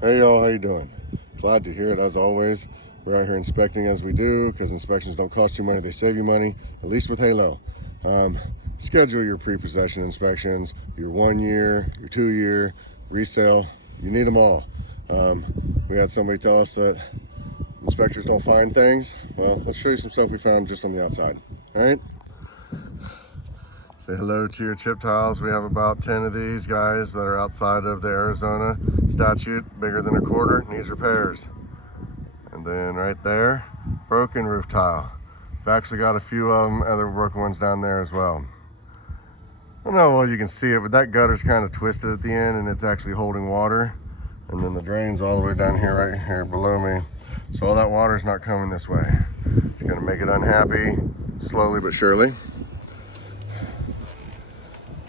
Hey y'all, how you doing? Glad to hear it as always. We're out here inspecting as we do because inspections don't cost you money, they save you money, at least with Halo. Schedule your pre-possession inspections, your 1 year, your 2 year, resale, you need them all. We had somebody tell us that inspectors don't find things. Well, let's show you some stuff we found just on the outside, all right? Say hello to your chip tiles. We have about 10 of these guys that are outside of the Arizona statute, bigger than a quarter, needs repairs. And then right there, broken roof tile. We've actually got a few of them, other broken ones down there as well. I don't know well you can see it, but that gutter's kind of twisted at the end and it's actually holding water. And then the drain's all the way down here, right here below me. So all that water's not coming this way. It's gonna make it unhappy, slowly but surely.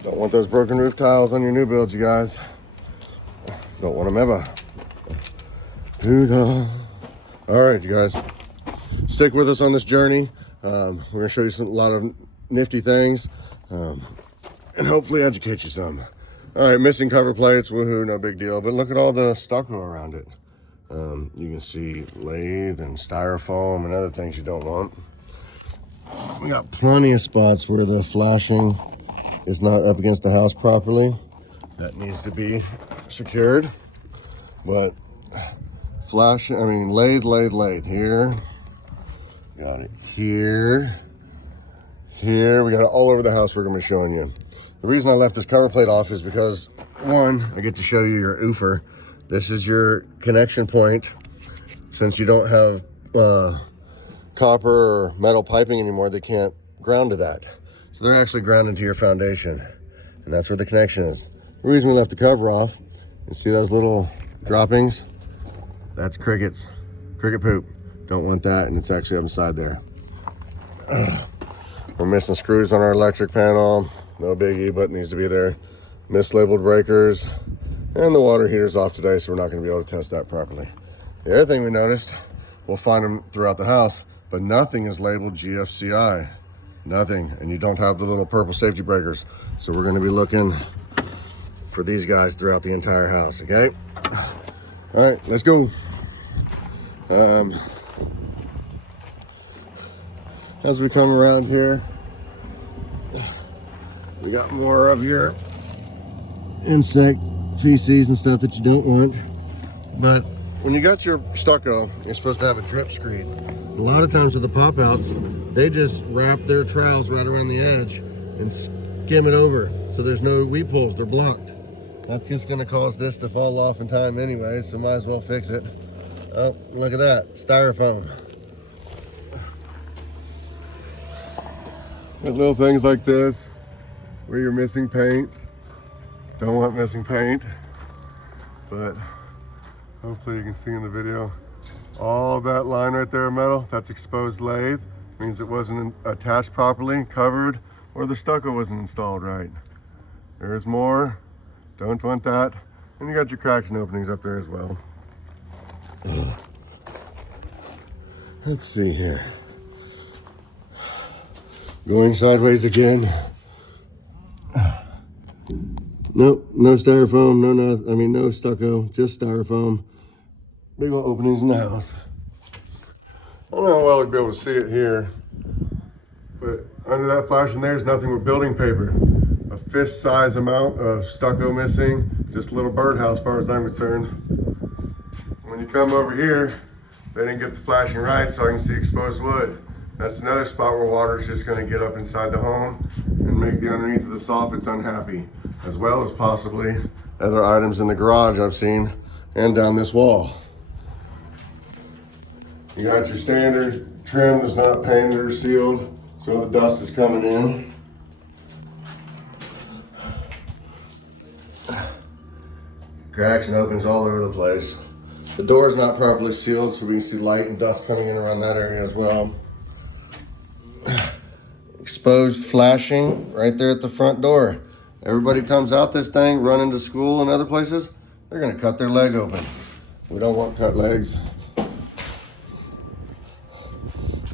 Don't want those broken roof tiles on your new builds, you guys. Don't want them ever. All right, you guys, stick with us on this journey. We're gonna show you a lot of nifty things and hopefully educate you some. All right, missing cover plates, woohoo, no big deal. But look at all the stucco around it. You can see lathe and styrofoam and other things you don't want. We got plenty of spots where the flashing is not up against the house properly. That needs to be secured. But lathe here. Got it here. Here, we got it all over the house we're gonna be showing you. The reason I left this cover plate off is because, one, I get to show you your oofer. This is your connection point. Since you don't have copper or metal piping anymore, they can't ground to that. So they're actually grounded to your foundation. And that's where the connection is. The reason we left the cover off, you see those little droppings? That's crickets, cricket poop. Don't want that, and it's actually up inside there. We're missing screws on our electric panel. No biggie, but it needs to be there. Mislabeled breakers, and the water heater's off today, so we're not gonna be able to test that properly. The other thing we noticed, we'll find them throughout the house, but nothing is labeled GFCI. Nothing, and you don't have the little purple safety breakers. So we're gonna be looking for these guys throughout the entire house, okay? All right, let's go. As we come around here, we got more of your insect feces and stuff that you don't want. But when you got your stucco, you're supposed to have a drip screen. A lot of times with the pop outs, they just wrap their trowels right around the edge and skim it over. So there's no weep holes, they're blocked. That's just gonna cause this to fall off in time anyway, so might as well fix it. Oh, look at that, styrofoam. With little things like this, where you're missing paint. Don't want missing paint, but hopefully you can see in the video. All that line right there of metal, that's exposed lathe. Means it wasn't attached properly, covered, or the stucco wasn't installed right. There's more, don't want that. And you got your cracks and openings up there as well. Let's see here. Going sideways again. Nope, no styrofoam, no stucco, just styrofoam. Big old openings in the house. I don't know how well you'll be able to see it here, but under that flashing there is nothing but building paper. A fist size amount of stucco missing, just a little birdhouse as far as I'm concerned. When you come over here, they didn't get the flashing right, so I can see exposed wood. That's another spot where water is just gonna get up inside the home and make the underneath of the soffits unhappy, as well as possibly other items in the garage I've seen and down this wall. You got your standard trim that's not painted or sealed, so the dust is coming in. Cracks and openings all over the place. The door's not properly sealed, so we can see light and dust coming in around that area as well. Exposed flashing right there at the front door. Everybody comes out this thing, running to school and other places, they're gonna cut their leg open. We don't want cut legs.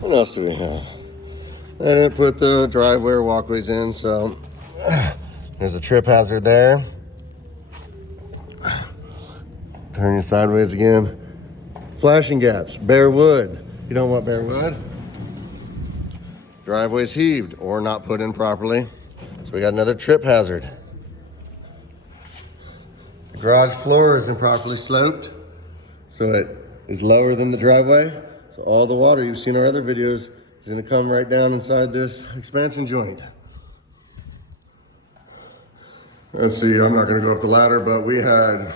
What else do we have? They didn't put the driveway or walkways in, so there's a trip hazard there. Turn you sideways again. Flashing gaps, bare wood. You don't want bare wood. Driveways heaved or not put in properly. So we got another trip hazard. The garage floor is improperly sloped, so it is lower than the driveway. So all the water you've seen in our other videos is gonna come right down inside this expansion joint. Let's see, I'm not gonna go up the ladder, but we had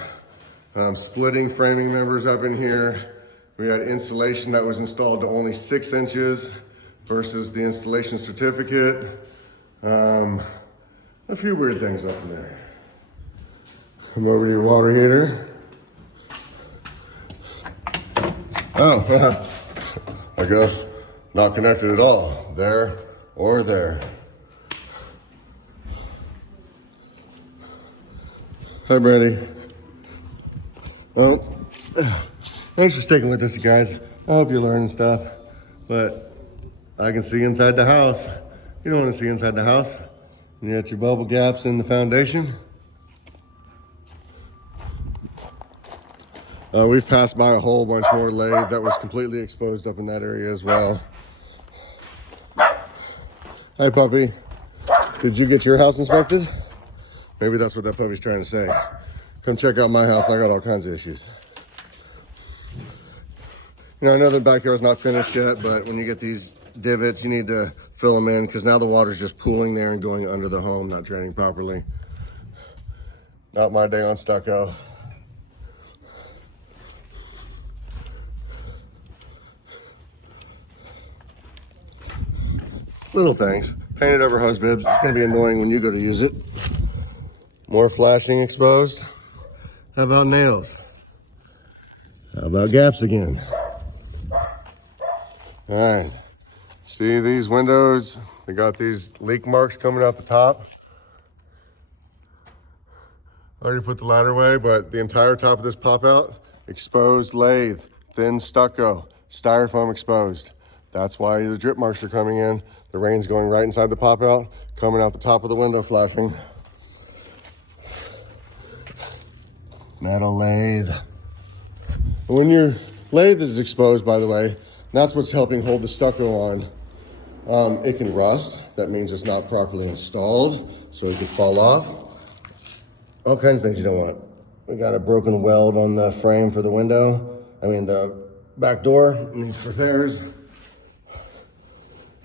splitting framing members up in here. We had insulation that was installed to only 6 inches versus the installation certificate. A few weird things up in there. Come over to your water heater. Oh, yeah. I guess not connected at all. There or there. Hi, Brady. Well, thanks for sticking with us, you guys. I hope you're learning stuff, but I can see inside the house. You don't want to see inside the house. You got your bubble gaps in the foundation. We've passed by a whole bunch more lathe that was completely exposed up in that area as well. Hi, puppy. Did you get your house inspected? Maybe that's what that puppy's trying to say. Come check out my house. I got all kinds of issues. You know, I know the backyard's not finished yet, but when you get these divots, you need to fill them in because now the water's just pooling there and going under the home, not draining properly. Not my day on stucco. Little things. Painted over hose bibs. It's gonna be annoying when you go to use it. More flashing exposed. How about nails? How about gaps again? All right. See these windows? They got these leak marks coming out the top. I already put the ladder away, but the entire top of this pop out, exposed lathe, thin stucco, styrofoam exposed. That's why the drip marks are coming in. The rain's going right inside the pop out, coming out the top of the window flashing. Metal lathe. When your lathe is exposed, by the way, that's what's helping hold the stucco on. It can rust. That means it's not properly installed, so it could fall off. All kinds of things you don't want. We got a broken weld on the frame for the window. The back door needs repairs.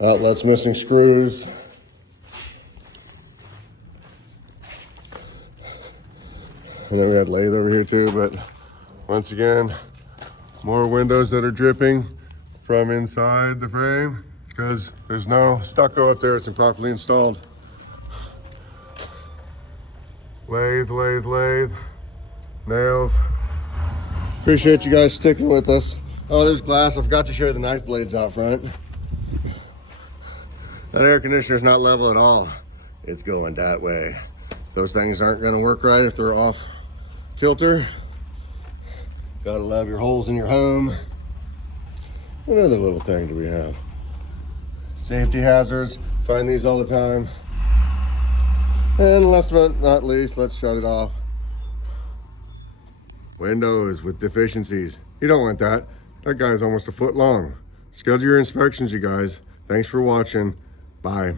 Outlets missing screws. And then we had lathe over here too, but once again, more windows that are dripping from inside the frame because there's no stucco up there. It's improperly installed. Lathe, lathe, lathe, nails. Appreciate you guys sticking with us. Oh, there's glass. I forgot to show you the knife blades out front. That air conditioner's not level at all. It's going that way. Those things aren't gonna work right if they're off kilter. Gotta love your holes in your home. What other little thing do we have? Safety hazards, find these all the time. And last but not least, let's shut it off. Windows with deficiencies. You don't want that. That guy's almost a foot long. Schedule your inspections, you guys. Thanks for watching. Bye.